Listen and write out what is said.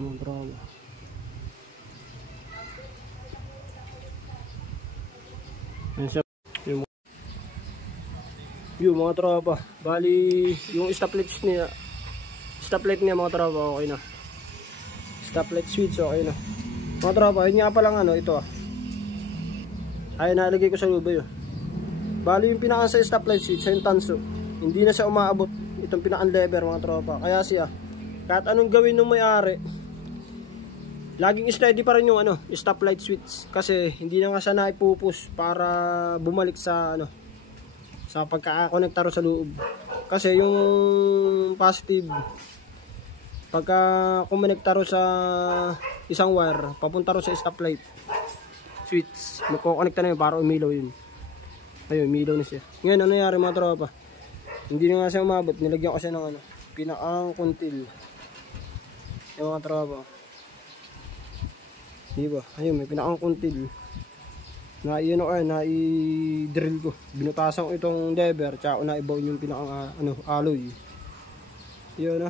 Mga tropa. Yung mga tropa. Bali, yung stoplight niya mga tropa, okay na. Stoplight switch, okay na. Mga tropa, yun nga palang ano, ito ay nalagay ko sa lubay Bali yung pinaka sa stoplight switch, yung tanso, hindi na siya umaabot itong pinaka lever mga tropa. Kaya siya, kahit anong gawin ng may-ari, laging steady pa rin yung ano, stoplight switch. Kasi hindi na nga siya naipupus para bumalik sa ano, sa pagkakakonekta ro sa loob. Kasi yung positive, pagka kumonekta ro sa isang wire, papunta ro sa stoplight switch, magkukonekta na yun para umilaw yun. Ayun, umilaw na siya. Ngayon, ano nangyari mga tropa? Hindi na nga siya umabot. Nilagyan ko siya ng ano, pinakang kuntil. Yung mga tropa. Diba? Ayun, may pinakang kuntil. Na-i-drill ko. Binutasan ko itong lever, tsaka na-ibaw yung pinakang alloy. Yun